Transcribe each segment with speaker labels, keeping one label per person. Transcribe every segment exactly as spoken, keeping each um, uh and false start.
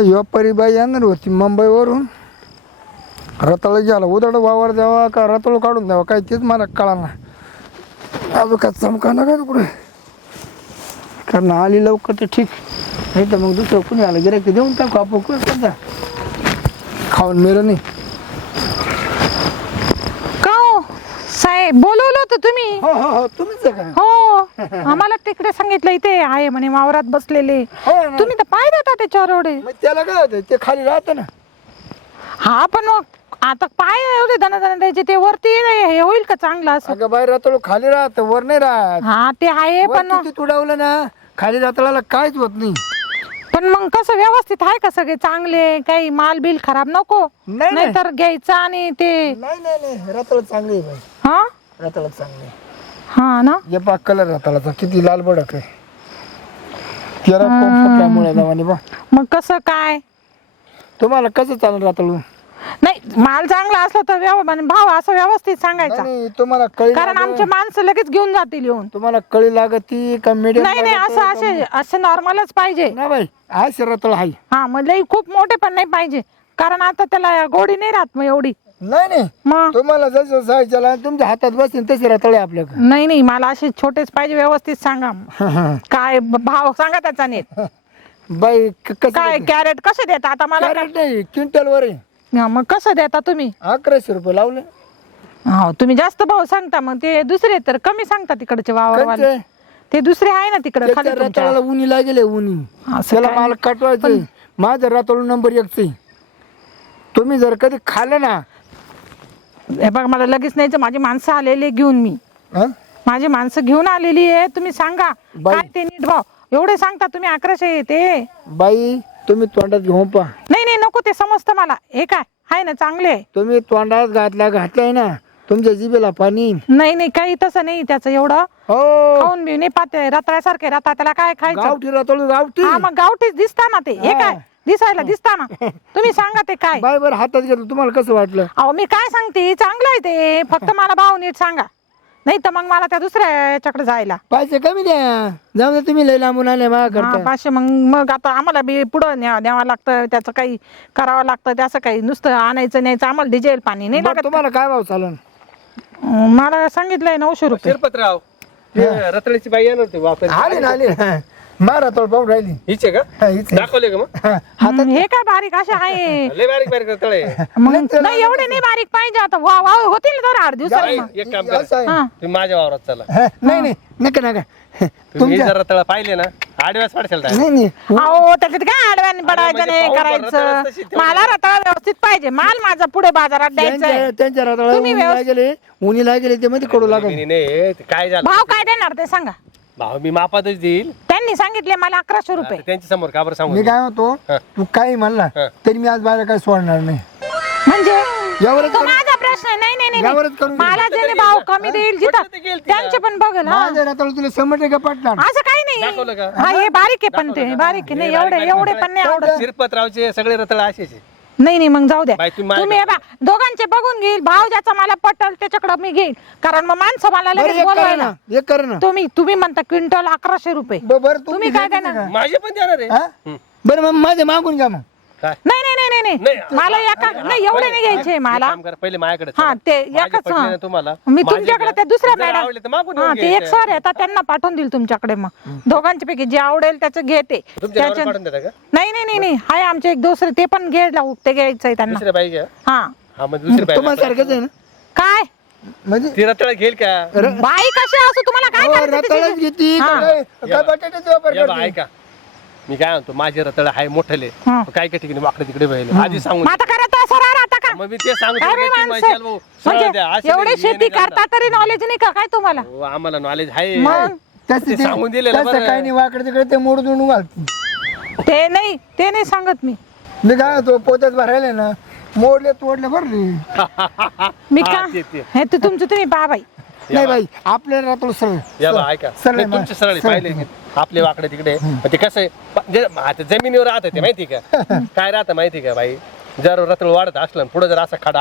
Speaker 1: व्यापारी बाई येणार होती मुंबईवरून, रताळा घ्यायला उदड वावर द्यावा का रताळू काढून द्यावा काय तेच मला कळा ना. अजून काय चमका ना काय कुठे, कारण आली लवकर तर ठीक, नाही तर मग दुसरं कुणी आलं गिरायक देऊन टाकू आपण कुठं सध्या खाऊन मेलं नाही.
Speaker 2: का हो साहेब बोलवलं होतं तुम्ही?
Speaker 1: हो हो हो तुम्हीच आहे का?
Speaker 2: हो आम्हाला तिकडे सांगितलं इथे आहे म्हणे वावरात बसलेले.
Speaker 1: हो ना.
Speaker 2: तुम्ही तर पाय देता त्याच्यावर एवढे.
Speaker 1: मग त्याला काय होतं ते खाली राहतं ना.
Speaker 2: हा पण मग आता पाय एवढे दना दना द्यायचे ते वरती हे होईल का चांगलं असं?
Speaker 1: अगं बाहेर रताळू खाली राहतं वर नाही राहत.
Speaker 2: हा ते आहे पण
Speaker 1: वरती ते तुडवलं ना खाली रताळाला काहीच होत नाही.
Speaker 2: पण मग कसं व्यवस्थित आहे का सगळे चांगले, काही माल बिल खराब नको
Speaker 1: नाही,
Speaker 2: नाही तर घ्यायचं आणि ते.
Speaker 1: नाही नाही नाही रताळ चांगली आहे बाई,
Speaker 2: हा
Speaker 1: रताळ चांगली आहे.
Speaker 2: हा ना.
Speaker 1: हे पा कलर रताळाचा किती लाल बडक आहे. तेरा कोण फुटल्यामुळे जावानी बा.
Speaker 2: मग कसं काय?
Speaker 1: तुम्हाला कसं चालेल रताळू?
Speaker 2: नाही माल चांगला असला तर व्यव म्हणजे भाव असं व्यवस्थित सांगायचा,
Speaker 1: नाही तुम्हाला कळी
Speaker 2: कारण
Speaker 1: लागत-
Speaker 2: आमचे माणसं लगेच घेऊन जातील येऊन.
Speaker 1: तुम्हाला कळी लागती का मीडियम?
Speaker 2: नाही नाही असं असे असं नॉर्मलच पाहिजे.
Speaker 1: ना बाई आहे रताळ आहे.
Speaker 2: हा मग लई खूप मोठे पण नाही पाहिजे, कारण आता त्याला गोडी नाही राहत मग एवढी.
Speaker 1: नाही नाही
Speaker 2: मग
Speaker 1: तुम्हाला जसं सायच्याला तुमच्या हातात बसतील तसे रताळे आपल्याकडे.
Speaker 2: नाही नाही मला असे छोटेच पाहिजे, व्यवस्थित सांगा. काय ब- भाव सांगा त्याचा नीट.
Speaker 1: बाई क- कसं
Speaker 2: काय
Speaker 1: देते?
Speaker 2: कॅरेट कसे देता आता मला?
Speaker 1: कॅरेट नाही क्विंटल वर आहे.
Speaker 2: हा, मग कसं देता तुम्ही?
Speaker 1: अकराशे रुपये लावले.
Speaker 2: हो तुम्ही जास्त भाव सांगता, मग ते दुसरे तर कमी सांगता तिकडचे वावरवाले.
Speaker 1: कंचे?
Speaker 2: ते दुसरे आहे ना तिकडे खाली
Speaker 1: त्याच्या
Speaker 2: तुमच्या.
Speaker 1: रताळाला उनी लागेल उनी.
Speaker 2: असं
Speaker 1: त्याला
Speaker 2: काय?
Speaker 1: माल कटवायचं. माझं रताळू नंबर एकच आहे. तुम्ही जर कधी खाल्लं ना,
Speaker 2: हे बघ मला लगेच न्यायचं, माझी माणसं आलेली घेऊन मी
Speaker 1: हं?
Speaker 2: माझी माणसं घेऊन आलेली आहे. तुम्ही सांगा
Speaker 1: बाई.
Speaker 2: काय ते नीट भाव. एवढे सांगता तुम्ही अकराशे ते.
Speaker 1: बाई तुम्ही तोंडात घेऊन पहा.
Speaker 2: नाही नाही नको ते समजतं मला. हे काय आहे ना चांगले आहे.
Speaker 1: तुम्ही तोंडात घातला घातलाय ना तुमच्या जिभेला पाणी.
Speaker 2: नाही नाही काही तसं नाही त्याचं एवढं.
Speaker 1: हो
Speaker 2: खाऊन बी नाही पाते रताळ्यासारखे रता त्याला काय खायचं.
Speaker 1: गावठी रताळू गावठी.
Speaker 2: हा मग गावठीच दिसता ना ते. हे काय दिसायला दिसता ना. तुम्ही सांगा ते काय.
Speaker 1: बाय बरं हातात घेतलं तुम्हाला कसं वाटलं?
Speaker 2: अहो मी काय सांगते चांगलं आहे ते, फक्त मला भाव नीट सांगा, नाही तर मग मला त्या दुसऱ्या याच्याकडे जायला.
Speaker 1: पैसे कमी द्या. जाऊ दे तुम्ही लय लांबून आले माझ्या
Speaker 2: हा,
Speaker 1: करता.
Speaker 2: पाचशे मग मग आता आम्हाला बी पुढं न्या द्यावं लागतं, त्याचं काही करावं लागतं. त्याचं काही नुसतं आणायचं न्यायचं आम्हाला डिझेल पाणी नाही
Speaker 1: बरं,
Speaker 2: लागत.
Speaker 1: तुम्हाला काय भाव चालन?
Speaker 2: अं, मला सांगितलंय नऊशे रुपये.
Speaker 3: शिरपतराव हे रताळ्याची बाई येणार होती वापर
Speaker 1: आले ना आले ना. मारा तोड पाहून राहिली.
Speaker 3: हिचे का
Speaker 1: हा, हीच आहे.
Speaker 3: दाखवले का मग?
Speaker 1: हा,
Speaker 2: हं, हे काय बारीक असे आहे.
Speaker 3: लय बारीक बारीक रताळे आहे.
Speaker 2: मग नाही एवढे नाही बारीक पाहिजे. आता वा वा होतील तर आठ दिवसात
Speaker 3: बाई,
Speaker 2: मग.
Speaker 3: एक काम
Speaker 1: असं
Speaker 3: करा
Speaker 1: आहे.
Speaker 2: हा
Speaker 3: तुम्ही माझ्या वावरात चला.
Speaker 1: हा, नाही नाही नका नका.
Speaker 3: तुम्ही
Speaker 1: तुमच्या
Speaker 3: जर रताळा पाहिले ना आडव्यास पडशाल direct.
Speaker 1: नाही नाही
Speaker 2: अहो त्याच्यात काय आडव्याने पडायचं
Speaker 3: म्हणजे
Speaker 2: नाही
Speaker 3: पाहून पण
Speaker 2: करायचं.
Speaker 3: रताळ्यात तशी ठेवली.
Speaker 2: मला रताळा व्यवस्थित पाहिजे. माल माझा पुढे बाजारात द्यायचा
Speaker 1: त्यांच्या
Speaker 2: आहे.
Speaker 1: त्यांच्या रताळा
Speaker 2: तुम्ही
Speaker 1: उनी
Speaker 2: व्यवस्थित-
Speaker 1: लागेले उनी लागेले ते मध्ये कडू लागेल.
Speaker 3: नाही, नाही ते काय झालं
Speaker 2: भाव काय देणार ते सांगा.
Speaker 3: भाव मी मापातच देईल.
Speaker 2: त्यांनी सांगितले मला अकराशे रुपये.
Speaker 3: आता त्यांच्या समोर का बरं सांगू
Speaker 1: मी
Speaker 3: मी?
Speaker 1: काय होतो
Speaker 3: हा.
Speaker 1: तू काही म्हणला
Speaker 3: हा.
Speaker 1: तरी मी आज बाहेर काय सोडणार नाही.
Speaker 2: म्हणजे
Speaker 1: यावरच
Speaker 2: तो
Speaker 1: करू-
Speaker 2: माझा प्रश्न आहे. नाही नाही नाही,
Speaker 1: यावरच करून
Speaker 2: नाही मला ज्याने भाव कमी देईल जिथं
Speaker 3: पटलं तर घेईल तिला.
Speaker 2: त्यांचे पण बघेल. हा.
Speaker 1: माझ्या रताळा तुला शंभर टक्के पटणार.
Speaker 2: असं काही
Speaker 3: दाखवलं
Speaker 2: नाही.
Speaker 3: का?
Speaker 2: हा हे बारीक आहे पण ते बारीक आहे. नाही
Speaker 3: हे
Speaker 2: एवढे
Speaker 3: बारीक-
Speaker 2: एवढे
Speaker 3: बारीक
Speaker 2: पण नाही आवडत.
Speaker 3: शिरपतरावचे सगळे रताळे असेच आहे.
Speaker 2: नाही नाही मग जाऊ द्या.
Speaker 3: बाई, तुम्ही माझ्या-
Speaker 2: तुम्ही हे बा दोघांचे बघून घेईल. भाव ज्याचा मला पटल त्याच्याकडे मी घेईल, कारण मग माणसं मला
Speaker 1: बरं
Speaker 2: लगेच
Speaker 1: एक करा
Speaker 2: बोलवायला.
Speaker 1: ना एक कर ना.
Speaker 2: तुम्ही तुम्ही म्हणता क्विंटल अकराशे रुपये.
Speaker 1: ब- बरं
Speaker 2: तुम्ही काय देणार?
Speaker 3: माझे पण देणार आहे.
Speaker 1: हा?
Speaker 3: हं.
Speaker 1: बरं मग माझे मागून घ्या मग.
Speaker 3: काय
Speaker 2: नाही नाही नाही नाही
Speaker 3: नाही,
Speaker 2: नाही मला एका नाही एवढे नाही घ्यायचे मला.
Speaker 3: काम करा पहिले माझ्याकडे
Speaker 2: हा
Speaker 3: चला.
Speaker 2: ते
Speaker 3: माझे
Speaker 2: एकच
Speaker 3: पटले
Speaker 2: हा.
Speaker 3: ना तुम्हाला
Speaker 2: मी
Speaker 3: माझे
Speaker 2: तुमच्याकडे
Speaker 3: घ्या.
Speaker 2: त्या दुसऱ्या
Speaker 3: जर आवडले तर मागून
Speaker 2: मॅडम हा
Speaker 3: येऊन
Speaker 2: ते एक
Speaker 3: घ्यायचं.
Speaker 2: सर येतात त्यांना पाठवून देईल तुमच्याकडे. मग दोघांच्या पैकी जे आवडेल त्याचं घेते.
Speaker 3: तुमच्या
Speaker 2: त्याच्या
Speaker 3: काढून देता का
Speaker 2: नाही नाही नाही नाही हाय आमचे एक दुसरे ते पण घे लावू ते घ्यायचंय त्यांना.
Speaker 3: दुसऱ्या बाई घ्या.
Speaker 2: हा
Speaker 3: हा मग दुसरी बाई
Speaker 1: तुम्हाला सारखंच आहे ना
Speaker 2: काय
Speaker 1: म्हणजे
Speaker 3: ती रताळा घेईल का?
Speaker 2: बाई कशी असो तुम्हाला काय
Speaker 1: हो,
Speaker 2: करायचं
Speaker 1: रताळाच
Speaker 2: त्याच्याशी?
Speaker 1: घेती
Speaker 2: हा.
Speaker 1: का काय काय बटाट्याचा वापर
Speaker 3: या बा,
Speaker 1: करते?
Speaker 3: ऐका मी काय म्हणतो माझे रताळे आहे मोठले
Speaker 2: हा.
Speaker 3: काय काय ठिकाणी वाकडे तिकडे व्हायला आधी सांगून
Speaker 2: मग आता करत सरळ आता का
Speaker 3: मग मी ते सांगतो
Speaker 2: अरे
Speaker 3: नक्की
Speaker 2: माणसं,
Speaker 3: माहिती आहे, भाऊ. सरळ
Speaker 2: म्हणजे
Speaker 3: द्या. असं
Speaker 2: एवढे
Speaker 3: नाही, हे
Speaker 2: शेती
Speaker 3: नाही करता.
Speaker 2: करता तरी नॉलेज नाही का काय तुम्हाला?
Speaker 3: हो, आम्हाला नॉलेज आहे
Speaker 2: मग
Speaker 1: तसं
Speaker 3: ते
Speaker 1: ते-
Speaker 3: सांगून दिलेलं
Speaker 1: तसं
Speaker 3: बरं.
Speaker 1: काही नाही वाकडे तिकडे ते मोडून घालते.
Speaker 2: ते नाही ते नाही सांगत मी.
Speaker 1: मी काय तो पोत्यात भरायला ना मोडले तोडले भरले.
Speaker 2: मी
Speaker 3: हा,
Speaker 2: का
Speaker 3: ते- ते.
Speaker 2: हे ते तुमचं तुम्ही पहा बाई.
Speaker 1: नाही बाई आपल्याला राहतो सरळ
Speaker 3: या बा ऐका
Speaker 1: सरळ
Speaker 3: नाही,
Speaker 1: आहे,
Speaker 3: तुमचे सरळ आहे,
Speaker 1: सरळ.
Speaker 3: पाहिले की आपले वाकडे तिकडे पण ते कसं आहे प- जे- आता जमिनीवर राहत ते माहिती का काय राहतं माहिती का बाई जर रताळ वाढत असलं पुढे जर असा खडा आला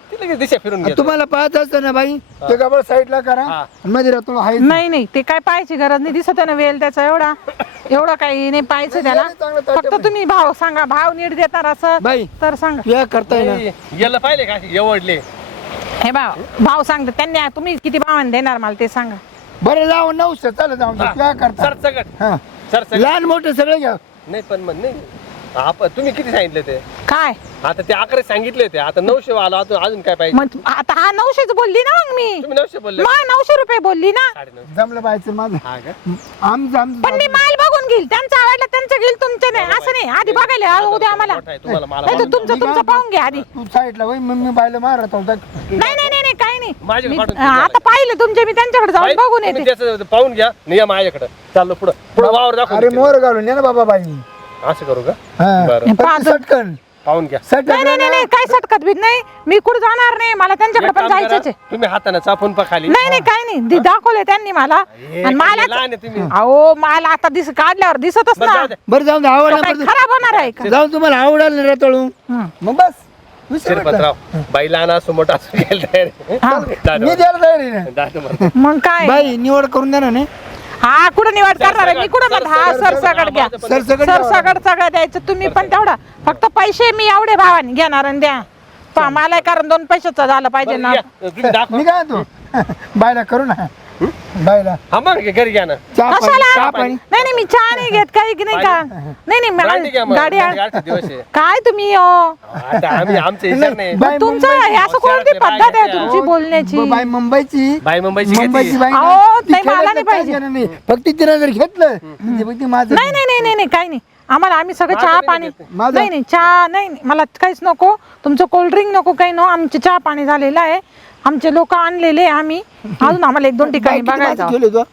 Speaker 3: ती लगेच दिशा फिरून घेतो.
Speaker 1: तुम्हाला पाहत असतं ना बाई ते गबळ साईडला करा
Speaker 3: हा.
Speaker 1: आणि मध्ये राहतो हाय
Speaker 2: नाही नाही ते काय पाहायची गरज नाही, दिसत आहे ना वेल त्याचा एवढा एवढं काही नाही पाहायचं त्याला.
Speaker 1: नाही, चांगलं ताटं
Speaker 2: फक्त तुम्ही भाव सांगा, भाव नीट देणार असं
Speaker 1: बाई
Speaker 2: तर सांगा.
Speaker 1: या करताय ना
Speaker 3: नाही, याला पाहिले का एवढले
Speaker 2: हे भाव भाव सांगते त्यांनी, तुम्ही किती भावाने देणार मला ते सांगा.
Speaker 1: बरं जाऊ नऊशे चालेल जाऊन
Speaker 3: हा.
Speaker 1: काय करता
Speaker 3: सरसकट
Speaker 1: हा
Speaker 3: सरसकट
Speaker 1: लहान मोठे सगळे घ्या
Speaker 3: नाही पण मग नाही आपण तुम्ही किती सांगितले ते
Speaker 2: काय
Speaker 3: आता ते अकरा सांगितले होते आता नऊशे वाला अजून अजून काय पाहिजे
Speaker 2: मग आता हा नऊशेच बोलली ना मग मी,
Speaker 3: तुम्ही नऊशे बोलले
Speaker 2: मग नऊशे रुपये बोलली ना.
Speaker 3: साडेनऊशे
Speaker 1: जमलं पाहिजे माझं
Speaker 3: हा का
Speaker 1: आमचं
Speaker 2: पण मी
Speaker 1: आमचं
Speaker 2: माल बघून घेईल, त्यांचा आवडला त्यांचं घेईल, तुमचे नाही असं नाही. आधी बघायला या, उद्या आम्हाला
Speaker 3: मोठा आहे, तुम्हाला मला
Speaker 2: नाही तर
Speaker 3: मालूम
Speaker 2: तुमचं तुमचं पाहून घ्या आधी.
Speaker 1: तू साईडला होई मम्मी बायला मारत होता
Speaker 2: नाही नाही नाही नाही काही नाही.
Speaker 3: माझ्याकडे
Speaker 2: मी-
Speaker 3: पाठवून
Speaker 2: हा, आता पाहिलं तुमचे, मी त्यांच्याकडे
Speaker 3: बाई,
Speaker 2: जाऊन बघून
Speaker 3: तुम्ही
Speaker 2: येते.
Speaker 3: त्याचं पाहून घ्या नाही या माझ्याकडे चाललो पुढं पुढं वावर दाखवून
Speaker 1: अरे
Speaker 3: देते.
Speaker 1: मोर घालून या ना बाबा बाई
Speaker 3: असं करू का
Speaker 1: हा.
Speaker 3: बरं
Speaker 1: फक्त
Speaker 2: पाहतो.
Speaker 1: सटकन
Speaker 3: पाहून घ्या
Speaker 1: सटकन
Speaker 2: नाही नाही नाही नाही, काही सटकत बीत नाही, मी कुठं जाणार नाही, मला त्यांच्याकडे
Speaker 3: एक
Speaker 2: पण
Speaker 3: काम करा,
Speaker 2: जायचंच आहे.
Speaker 3: तुम्ही हाताने चापून पा खाली
Speaker 2: नाही नाही काही नाही, दि- दाखवले त्यांनी मला.
Speaker 3: हे
Speaker 2: आणि
Speaker 3: काय
Speaker 2: मला
Speaker 3: लहान आहे तुम्ही
Speaker 2: अहो मला आता दिस काढल्यावर दिसतच
Speaker 3: बरं,
Speaker 2: ना,
Speaker 3: जाऊ द्या.
Speaker 1: बरं जाऊन दे
Speaker 2: तो
Speaker 1: आवडला
Speaker 2: काही खराब होणार आहे का?
Speaker 1: जाऊन तुम्हाला आवडाल ना तळू
Speaker 2: हं.
Speaker 1: मग बस विषय मिटला.
Speaker 3: शिरपतराव बाई लहान असो मोठा असो गेलं तयार आहे.
Speaker 2: हा.
Speaker 3: दादा,
Speaker 1: मी द्यायला तयारी नाही
Speaker 3: दादा म्हणतो.
Speaker 2: मग काय
Speaker 1: बाई निवड करून द्या ना नाही
Speaker 2: हा कुठं निवड करणार आहे मी, कुठं म्हणत हा सरसकट घ्या,
Speaker 1: सरसकट
Speaker 2: सरसकट सगळं द्यायचं तुम्ही पण तेवढा. फक्त पैसे मी एवढे भावाने घेणार आणि द्या पहा, मला कारण दोन पैशाचं झालं पाहिजे ना.
Speaker 3: बरं, या, तुम्ही दाखवा
Speaker 1: मी काय तू बायला करू ना बायला
Speaker 3: हा मग घरी घ्या ना
Speaker 1: चहा पाणी
Speaker 2: कशाला?
Speaker 1: चहा पाणी
Speaker 2: नाही नाही मी चहा नाही घेत काही की नाही का. नाही नाही
Speaker 3: गाडी घ्या
Speaker 2: मला
Speaker 3: मग,
Speaker 2: गाडी आण-
Speaker 3: गाडीचे दिवस आहे.
Speaker 2: काय तुम्ही हो
Speaker 3: आता आम्ही आमचे विचार नाही
Speaker 1: बाई
Speaker 2: तुमचं
Speaker 1: मुंबई-
Speaker 2: हे असं कोणती
Speaker 3: शहरातले
Speaker 2: पद्धत आहे
Speaker 3: बाहेर
Speaker 2: तुमची बोलण्याची.
Speaker 1: बाई मुंबईची
Speaker 3: बाई मुंबईची
Speaker 1: मुंबईची
Speaker 3: घेतली.
Speaker 1: बाई ना,
Speaker 2: अहो,
Speaker 1: ती
Speaker 2: नाही, मला
Speaker 1: केलं
Speaker 2: नाही
Speaker 1: तर काय
Speaker 2: पाहिजे.
Speaker 1: घेणं नाही. फक्त तिला जर घेतलं म्हणजे मग ती माझं
Speaker 2: नाही नाही नाही नाही नाही काही नाही आम्हाला, आम्ही सगळं
Speaker 3: माझं
Speaker 2: चहा
Speaker 3: नाही
Speaker 2: पाणी
Speaker 3: घेत.
Speaker 1: माझं?
Speaker 2: नाही नाही चहा नाही नाही, मला काहीच नको, तुमचं कोल्ड्रिंक नको काही नको, आमचे चहा पाणी झालेलं आहे, आमचे लोक आणलेले आहे आम्ही, अजून आम्हाला एक दोन
Speaker 1: बाई
Speaker 2: ठिकाणी
Speaker 1: किती माणसं
Speaker 2: बघायचं.
Speaker 1: ठेवले तू?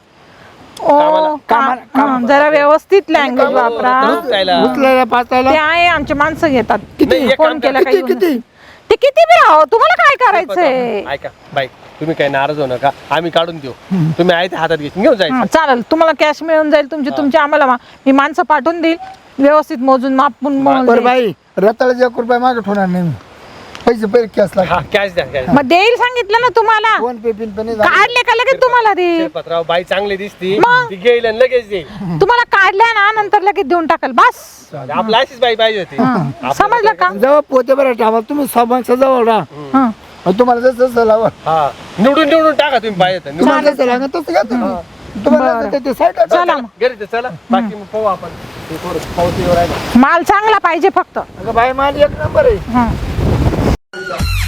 Speaker 2: ओ
Speaker 3: कामाला-
Speaker 2: का-
Speaker 1: कामाला-
Speaker 2: हं, जरा व्यवस्थित लँग्वेज
Speaker 3: कामाला-
Speaker 2: वापरा.
Speaker 3: उचलायला.
Speaker 1: उचलायला पाचायला
Speaker 2: ते आहे आमचे माणसं घेतात,
Speaker 3: नाही,
Speaker 2: किती
Speaker 3: एक
Speaker 2: फोन
Speaker 3: काम
Speaker 2: केला
Speaker 3: करा.
Speaker 2: काही
Speaker 1: किती किती
Speaker 2: ते किती बी राहो, तुम्हाला काय करायचंय.
Speaker 3: ऐका बाई तुम्ही काही नाराज होऊ नका आम्ही काढून देऊ तुम्ही आहे ते हातात घेऊन घेऊन जायचं
Speaker 2: हं, चालेल, तुम्हाला कॅश मिळून जाईल तुमची तुमची आम्हाला मा- मी माणसं पाठवून देईल, व्यवस्थित मोजून मापून मोजून
Speaker 1: बरं
Speaker 2: देईल.
Speaker 1: बाई रताळाचे एक रुपये मागे ठेवणार नाही मी. पैसे पहिले कॅश
Speaker 3: हा
Speaker 1: लागतात
Speaker 3: कॅश द्या कॅश
Speaker 2: मग देईल सांगितलं ना तुम्हाला,
Speaker 1: फोन पे पिन पे नाही
Speaker 2: काढले का लगेच तुम्हाला देईल.
Speaker 3: शिरपतराव बाई चांगली दिसती
Speaker 2: मग?
Speaker 3: ती घेईल आणि लगेच देईल
Speaker 2: तुम्हाला काढल्या ना नंतर लगेच देऊन टाकल बस.
Speaker 3: आपला अशीच बाई पाहिजे होती
Speaker 2: हं, समजलं का.
Speaker 1: जेव्हा पोते बरं टामा तुम्ही सामानच्या जवळ राहा
Speaker 2: हं.
Speaker 1: मग तुम्हाला जसं जसं लावा
Speaker 3: हा निवडून निवडून टाका तुम्ही पाहिजे तर. निवडून
Speaker 1: तुम्हाला जसं लागेल तसं घ्या तुम्ही. तुम्हाला
Speaker 2: बरं.
Speaker 1: जसं ते साईड
Speaker 2: चला मग.
Speaker 3: घरी ते चला बाकी मग पाहू आपण ते थोडं पावतीवर राहिलं
Speaker 2: माल चांगला पाहिजे फक्त.
Speaker 1: बाई माझी एक नंबर आहे
Speaker 2: हं.